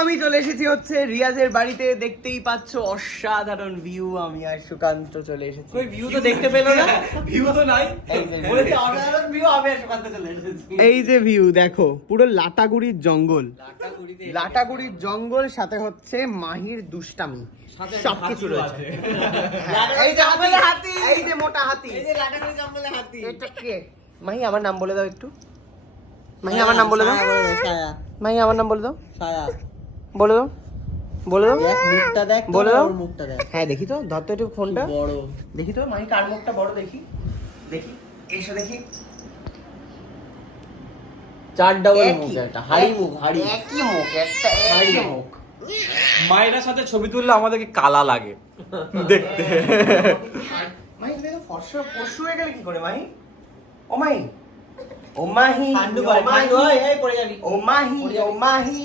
আমি চলে এসেছি হচ্ছে রিয়াজের বাড়িতে, দেখতেই পাচ্ছ অসাধারণ ভিউ। আমি আর সুকান্ত চলে এসেছি। ওই ভিউ তো দেখতে পেলো না, ভিউ তো নাই, বলেছে অসাধারণ ভিউ, আমি আর সুকান্ত চলে এসেছি। এই যে ভিউ দেখো, পুরো লাটাগুড়ির জঙ্গল, লাটাগুড়ির জঙ্গল, সাথে হচ্ছে মাহির দুষ্টামি, সবকিছু রয়েছে। এই যে হাতি, এই যে মোটা হাতি, এই যে লাটাগুড়ি জঙ্গলে হাতি। এটা কে? মাহি আমার নাম বলে দাও একটু। মাহি আমার নাম বলে দাও। ছায়া, মাহি আমার নাম বলে দাও। ছায়া। বলে দাও, বলে দাও। দেখ মুখটা দেখ, বলে দাও। ওর মুখটা দেখ। হ্যাঁ দেখি তো, ধর তো একটু ফোনটা বড়। দেখি তো, মাহি কার মুখটা বড় দেখি, দেখি এসে দেখি। চার ডাবল একই, মুখ, একটা হাড়ি মুখ, হাড়ি। একই মুখ, একটা একই মুখ। মায়ের সাথে ছবি তুললে আমাদেরকে কালা লাগে দেখতে। মাহি তুমি তো ফর্সা পশু হয়ে গেলে কি করে মাহি? ও মাহি, ও মাহি, পান্ডু ও ভাই, মাহি, পান্ডু, এই পড়ে যাবি। ও মাহি, ও মাহি,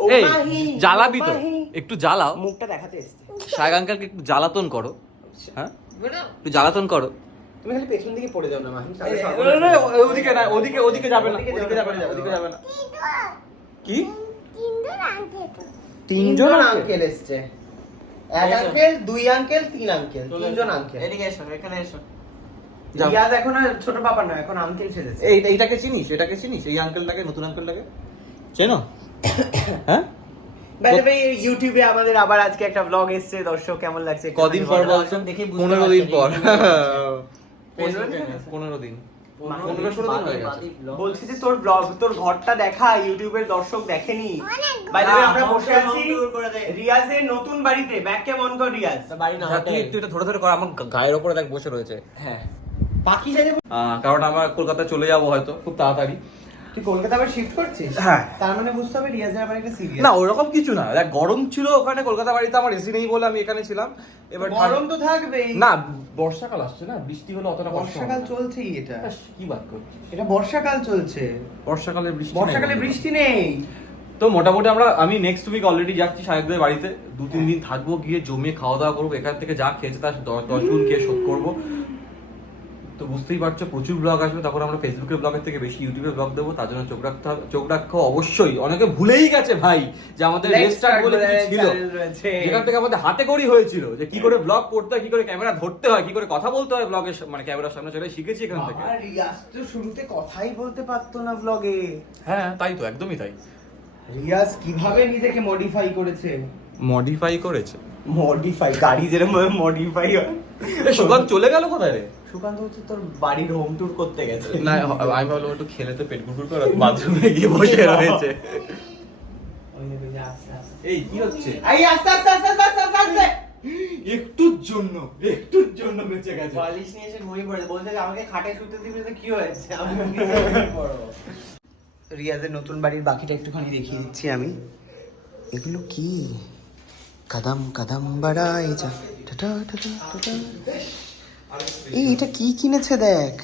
ও এই মাহি, জ্বালাবি ও তো, মাহি। একটু জ্বালাও। মুখটা দেখাতে এসেছে। শায়ক আঙ্কেলকে একটু জ্বালাতন করো, হ্যাঁ একটু জ্বালাতন করো। তুমি খালি পেছন দিকে পড়ে যাও না মাহি, তাহলে এই, সব- ওদিকে না, ওদিকে ওদিকে যাবে না, ওদিকে যাবে না, ওদিকে যাবে না। কি? তিনজন আঙ্কেল এসছে, এক আঙ্কেল, দুই আঙ্কেল, তিন আঙ্কেল, তিনজন আঙ্কেল। এদিকে এসো, এখানে এসো। যাও। রিয়াজ এখন আর ছোট বাবা না, এখন আঙ্কেল সেজেছে। এইটাকে চিনিস, এটাকে চিনিস, এই আঙ্কেলটাকে, নতুন আঙ্কেলটাকে চেনো? হ্যাঁ বাই দ্য ওয়ে, ইউটিউবে আমাদের আবার আজকে একটা ব্লগ এসেছে, দর্শক কেমন লাগছে? কদিন পর বলছো? দেখে বুঝতে 15 দিন পর। পনেরো দিন? 15 দিন, 15 15-16 দিন হয়ে গেছে। বলছি যে তোর ব্লগ, তোর ঘরটা দেখা, ইউটিউবের দর্শক দেখেনি। বাই দ্য ওয়ে, আমরা বসে আছি রিয়াজের নতুন বাড়িতে। ব্যাক ক্যাম অন কর রিয়াজ। বাড়ি না, তুই একটু এটা ধরে ধরে কর, আমার গায়ের উপরে দেখ বসে রয়েছে। হ্যাঁ, পাখি সাজে। কারণ আমরা কলকাতায় চলে যাবো হয়তো খুব তাড়াতাড়ি। তুই কলকাতা আবার শিফট করছিস? হ্যাঁ। তার মানে বুঝতে হবে রিয়াজের আবার একটা সিরিয়াস। না ওরকম কিছু না, দেখ গরম ছিল ওখানে, কলকাতা বাড়িতে আমার এসি নেই বলে আমি এখানে ছিলাম। এবার গরম তো থাকবেই। না, বর্ষাকাল আসছে না, বৃষ্টি হলে অতটা কষ্ট হবে বর্ষাকাল না। চলছেই এটা। কি বাদ করছিস? এটা বর্ষাকাল চলছে। বর্ষাকালে বৃষ্টি নেই। বর্ষাকালে বৃষ্টি নেই। তো মোটামুটি আমি নেক্সট উইক অলরেডি যাচ্ছি সাহেবদের বাড়িতে, 2-3 দিন থাকবো, গিয়ে জমিয়ে খাওয়া দাওয়া করবো, এখান থেকে যা খেয়েছে তার 10 গুণ খেয়ে শোধ করবো। তো বুঝতেই পারছো প্রচুর ব্লগ আসবে, তখন আমরা ফেসবুকের ব্লগের থেকে বেশি ইউটিউবে ব্লগ দেবো, তার জন্য চোখ রাখতে হবে। চোখ রাখো অবশ্যই, অনেকে ভুলেই গেছে ভাই যে আমাদের রেস্টার্ট বলে কিছু ছিল, যেখান থেকে আমাদের হাতে করি হয়েছিল যে কি করে ব্লগ করতে হয়, কি করে ক্যামেরা ধরতে হয়, কি করে কথা বলতে হয় ব্লগের, মানে ক্যামেরার সামনে চলে শিখেছি এখান থেকে। আর রিয়াজ তো শুরুতে কথাই বলতে পারতো না ব্লগে। হ্যাঁ তাই তো, একদমই তাই। রিয়াজ কিভাবে নিজেকে মডিফাই করেছে? মডিফাই করেছে, মডিফাই, গাড়ি যেরকম মডিফাই হয়। সুকান্ত চলে গেল কোথায় রে? সুকান্ত হচ্ছে তোর বাড়ির হোম ট্যুর করতে গেছে। না আমি ভাবলাম একটু খেলে তো পেট গুড়গুড় করে বাথরুমে গিয়ে বসে রয়েছে। এই কি হচ্ছে? এই আস্তে আস্তে আস্তে আস্তে আস্তে আস্তে। একটুর জন্য বেঁচে গেছে। বালিশ নিয়ে এসে ঘুমিয়ে পড়েছে, বলছে যে আমাকে খাটে শুতে দিবি, তো কি হয়েছে? আমি ঘুমিয়ে পড়বো। রিয়াজের নতুন বাড়ির বাকিটা একটুখানি দেখিয়ে দিচ্ছি আমি। এগুলো কি? কদম কদম বাড়াই যা, টাটা টাটা টাটা। এই এটা কি কিনেছে দেখ,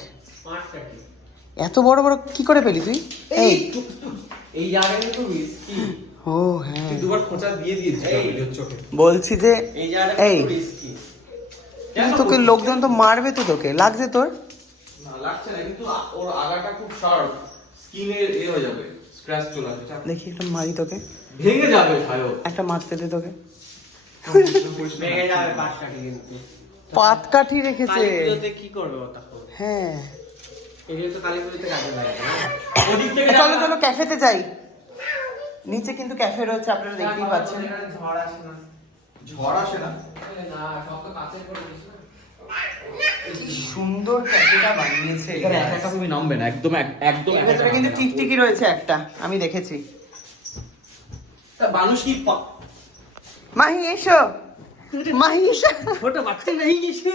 এত বড় বড় কি করে পেলি তুই? এই এই জায়গাটা কিন্তু রিস্কি। ও হ্যাঁ, দুবার খোঁচা দিয়ে দিয়েছি ভিডিওর চোখে। বলছি যে এই জায়গাটা এই কিন্তু রিস্কি। কিন্তু তোকে লোকজন তো মারবে তো, তোকে লাগছে তোর? না লাগছে না, কিন্তু ওর আগাটা খুব শার্প, স্কিনে এ হয়ে যাবে, স্ক্র্যাচ চলে আসবে। দেখি একটা মারি তোকে, ভেঙে যাবে ছায়ো। একটা মারতে দে তোকে। ভেঙে যাবে পাটকাঠি কিন্তু। পাত কাঠি রেখেছে। কালীপুজোতে কি করবে ও তখন? হ্যাঁ, এগুলো তো কালীপুজোতে কাজে লাগে না? ওদিক থেকে চলো চলো ক্যাফেতে যাই। নিচে কিন্তু ক্যাফে রয়েছে, আপনারা দেখতেই পাচ্ছেন। ঝড় আসে না। ঝড় আসে না। কি সুন্দর ক্যাফেটা বানিয়েছে। এখানে একা একা তুমি নামবে না, একদম একদম এর ভেতরে কিন্তু টিকটিকি রয়েছে একটা, আমি দেখেছি। তা মানুষ কি মাহি এসো, মাহি এসো, ছোট বাচ্চা নেই কিছু।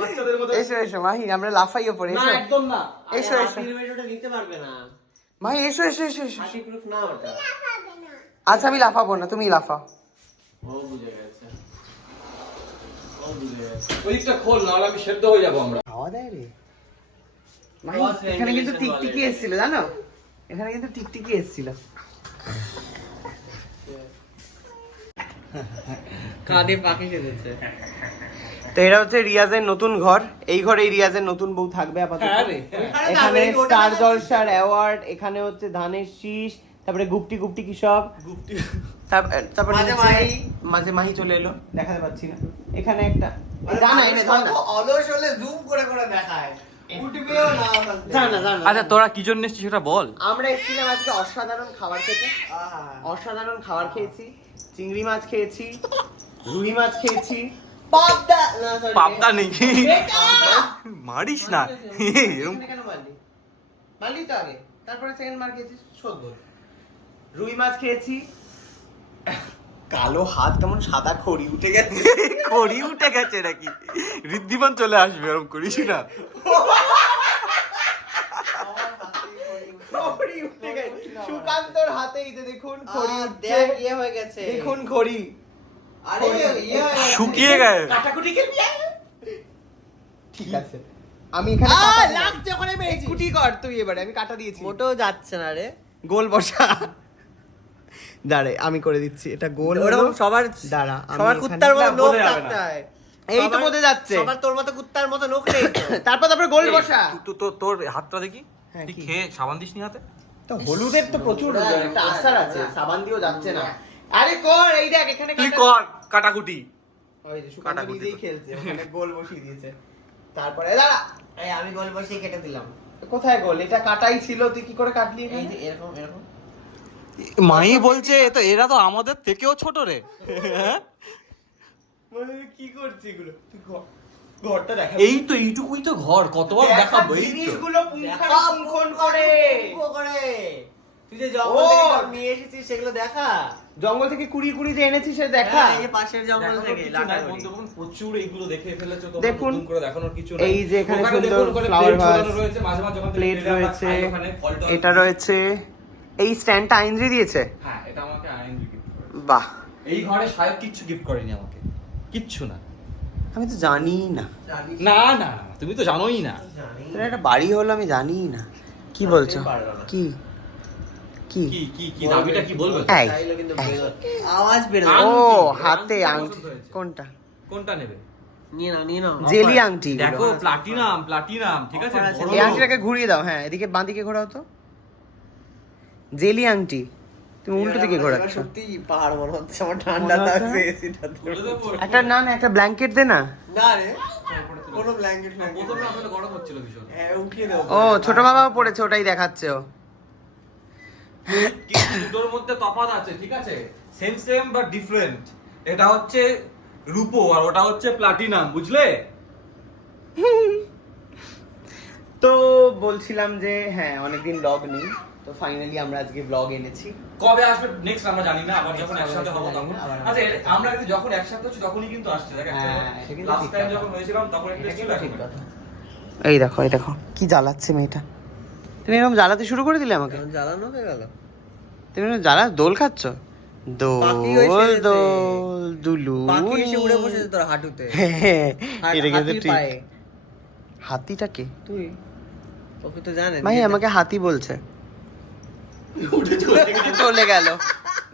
বাচ্চাদের মতো? এসো এসো মাহি, আমরা লাফাই ওপরে। না এসো একদম না। এসো, এসো। হাতির পেট ওটা নিতে পারবে না। মাহি এসো এসো এসো এসো। হাতি প্রুফ না ওটা। আচ্ছা আমি লাফাবো না, তুমি লাফাও। ও বুঝে গেছে। ও বুঝে গেছে। ওইটা খোল, নাহলে আমি সেদ্ধ হয়ে যাবো আমরা। খাওয়া দেয় রে মাহি। Cross এখানে কিন্তু ventilation টিকটিকি বলে। এসেছিল জানো, এখানে কিন্তু টিকটিকি এসেছিল। কাঁধে পাখি সেজেছে। তো এটা হচ্ছে রিয়াজের নতুন ঘর। এই ঘরেই রিয়াজের নতুন বউ থাকবে আপাতত। হ্যাঁ রে। এখানে স্টার জলসার অ্যাওয়ার্ড, এখানে হচ্ছে ধানের শীষ, তারপরে গুপটি গুপটি কি সব গুপ্তি তারপর মাঝে নিচে- মাহি। মাঝে মাহি চলে এলো, দেখাতে পাচ্ছি না। এখানে একটা আরে জানা মানুষ এনে ধর না। কত অলস হলে জুম করে করে দেখায়, উঠবেও না ওখান থেকে। জানা জানা আচ্ছা তোরা কি জন্য এসেছিস সেটা বল। আমরা এসেছিলাম আজকে অসাধারণ খাবার খেতে। আহা। অসাধারণ খাবার খেয়েছি, চিংড়ি মাছ খেয়েছি, রুই মাছ খেয়েছি। পাবদা না সরি পাবদা নেই বেটা! মারিস না এরকম এখানে কেন মারলি? মারলি তো আগে, তারপরে সেকেন্ড মার খেয়েছিস, শোধ বল। রুই মাছ খেয়েছি। কালো হাত কেমন সাদা খড়ি উঠে গেছে। খড়ি উঠে গেছে নাকি? ঋদ্ধিমান চলে আসবে এরকম করিস না। খড়ি উঠে গেছে সুকান্তর হাতে, এই যে দেখুন খড়ি আহ, উঠছে। দেখ ইয়ে হয়ে গেছে। দেখুন খড়ি। আরে ইয়ে হয়ে গেছে। শুকিয়ে গেছে। কাটাকুটি খেলবি? ঠিক আছে, আমি এখানে আহ, কাটা দিলাম। লাগছে ওখানে মেরেছি। কুটি কর তুই এবারে, আমি কাটা দিয়েছি। মোটেও যাচ্ছে না রে। গোল বসা। দাঁড়ে আমি করে দিচ্ছি, এটা গোল হলো। ওরকম সবার দাঁড়া, আমি সবার এখানে- কুত্তার মতো না, নখ বোঝা যাবে থাকতে না। হয়। এই তো সবার- বোঝা যাচ্ছে। সবার তোর মতো কুত্তার মতো নখ নেই তো। তারপর গোল বসা। তোর হাতটা দেখি, হ্যাঁ, তুই কি? খেয়ে সাবান দিস নি হাতে? তো হলুদের তো প্রচুর নোংরা, একটা আসার আছে, নোংরা। সাবান দিয়েও যাচ্ছে না। আরে কর, এই দেখ এখানে তুই কাটা- কর কাটাকুটি। ওই যে সুকান্ত কাটাকুটি নিজেই কর। খেলছে, ওখানে গোল বসিয়ে দিয়েছে। তারপরে দাঁড়া, এই আমি গোল বসিয়ে কেটে দিলাম। কোথায় গোল? এটা কাটাই ছিল, তুই কি করে কাটলি এই এখানে? যে এরকম এরকম। মাই বলছে তো এরা তো আমাদের থেকেও ছোট রে। মানে কি করছিস এগুলো? তুই ঘরটা দেখা। এই তো এইটুকুই তো ঘর, কতবার দেখাবো এই তো। জিনিসগুলো পুঙ্খানুপুঙ্খন করে। পুঙ্খ করে। তুই যে জঙ্গল থেকে সব নিয়ে এসেছিস সেগুলো দেখা। জঙ্গল থেকে কুড়ি কুড়ি যে এনেছিস সে দেখা। হ্যাঁ, এই যে পাশের জঙ্গল দেখানোর থেকে কিছু নাই লাগানো। বন্ধুগণ, প্রচুর এইগুলো দেখে ফেলেছো তোমরা, দেখুন, নতুন করে দেখানোর কিছু নাই। এই যে এখানে ওখানে সুন্দর দেখুন, ওখানে flower plate ঝোলানো vase, রয়েছে, মাঝে মাঝে ওখান থেকে প্লেট পেলে আমরা রয়েছে, খাই ওখানে, ফল টল এটা দিয়ে। রয়েছে। এই স্ট্যান্ডটা আইনজি দিয়েছে। হ্যাঁ, এটা আমাকে আইনজি gift করেছে। বাহ, এই ঘরে সাহেব কিচ্ছু গিফট করেনি আমাকে, কিচ্ছু না। আমি তো জানি না। জানিস? না না না, তুমি তো জানোই না। জানি। এটা একটা বাড়ি হলো, আমি জানি না। কি বলছো? পারলো না। কি কি? কি কি কি দাবিটা কি বলবে? এই, চাইলে কিন্তু এই। আওয়াজ বেরো। ও আংটি, হাতে আংটিটা আংটি পছন্দ হয়েছে। কোনটা? কোনটা নেবে? নিয়ে নাও নিয়ে নাও। জেলি আংটি। দেখো প্লাটিনাম, প্লাটিনাম, ঠিক আছে? Offer আছে। বড় এই লোক। আংটিটাকে ঘুরিয়ে দাও, হ্যাঁ এদিকে বাঁ দিকে ঘোরাও তো। জেলি আংটি, তুমি উল্টো দিকে ঘোরাচ্ছ। সত্যি পাহাড় মনে হচ্ছে, আমার মনে ঠান্ডা হচ্ছে? লাগছে এসিটাতে। তুলে দেবো? একটা না না একটা ব্ল্যাঙ্কেট দে না। না রে, কোনো ব্ল্যাঙ্কেট প্রথমে আসলে গরম হচ্ছিল ভীষণ। হ্যাঁ উঠিয়ে দেবো। ও ছোট বাবাও পড়েছে, ওটাই দেখাচ্ছে ও। কিন্তু দুটোর মধ্যে তফাৎ আছে, ঠিক আছে? Same same but different. এটা হচ্ছে রূপো আর ওটা হচ্ছে প্লাটিনাম, বুঝলে? তো বলছিলাম যে হ্যাঁ অনেকদিন ব্লগ নেই, তো ফাইনালি আমরা আজকে ব্লগ এনেছি। কবে আসবে নেক্সট আমরা জানি না, আবার যখন Next একসাথে কবে হবো আসবে তখন। জানি না, আবার আচ্ছা আমরা- আমরা কিন্তু যখন একসাথে হচ্ছি তখনই কিন্তু আসছে, দেখ হ্যাঁ, এটা কিন্তু লাস্ট ঠিক টাইম কথা। যখন হয়েছিলাম তখন একটা এটা ছিল, কিন্তু ঠিক এখন কথা। এই দেখো এই দেখো কি জ্বালাচ্ছে মেয়েটা। তুমি এরকম জ্বালাতে শুরু করে দিলে আমাকে। এখন জ্বালানো হয়ে গেল। তুমি এরকম জ্বালা দোল খাচ্ছ? পাখি হয়ে দোল সেজেছে। দোল দুলু। পাখি এসে উড়ে বসেছে তোর হাঁটুতে। এটা কিন্তু হাতির ঠিক। পায়ে। হাতিটাকে তুই ওকে তো জানে। ভাই আমাকে হাতি বলছে। চলে গেল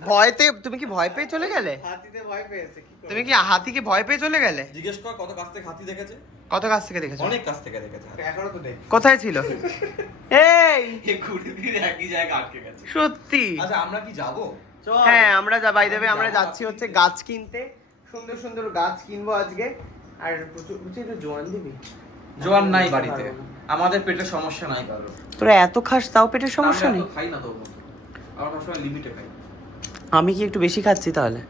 ভয়তে। তুমি কি ভয় পেয়ে চলে গেলে? হাতিতে ভয় পেয়েছে কি করে? তুমি কি হাতিকে ভয় পেয়ে চলে গেলে? জিজ্ঞেস কর কত কাছ থেকে হাতি দেখেছে? কত কাছ থেকে দেখেছো? অনেক কাছ থেকে দেখেছে হাতি। এখনো তো দেখ। কোথায় ছিল? এই এই ঘুরে ফিরে একই জায়গায় আটকে গেছে। সত্যি? আচ্ছা আমরা কি যাবো? চল। হ্যাঁ আমরা বাই দেবে আমরা যাবো যাচ্ছি হচ্ছে গাছ কিনতে। সুন্দর সুন্দর গাছ কিনবো আজকে। আর প্রচুর প্রচুর একটু জোয়ান দিবি। জোয়ান নাই বাড়িতে, আমাদের পেটের সমস্যা নাই কারো। তোরা এত খাস তাও পেটের সমস্যা আমরা নেই? এত খাই না তোর মতো, আমরা সবসময় লিমিটে খাই। আমি কি একটু বেশি খাচ্ছি তাহলে?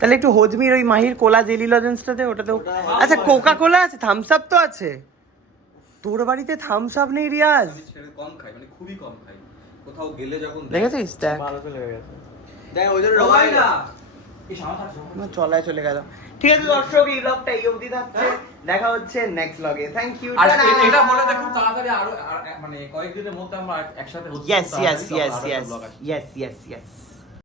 তাহলে একটু হজমির ওই মাহির কোলা জেলি লজেন্সটা দে, ওটাতেও। আচ্ছা কোকা কোলা আছে, থামস আপ তো আছে। তোর বাড়িতে থামস আপ নেই রিয়াজ? আমি ছেড়ে কম খাই, মানে খুবই কম খাই। কোথাও গেলে যখন দেখেছিস দেখ ভালো চলে গেছে। দেখ ওই জন্য রবাই রবাই না না। এই সামনে থাকছো। আমার চলায় চলে গেল। ঠিক আছে দর্শক, এই ব্লগটা এই অবধি থাকছে। দেখা হচ্ছে নেক্সট ব্লগে। Thank you. আর এটা বলে দে খুব তাড়াতাড়ি আরো মানে কয়েকদিনের মধ্যে আমরা একসাথে হচ্ছি। Yes yes yes yes yes yes yes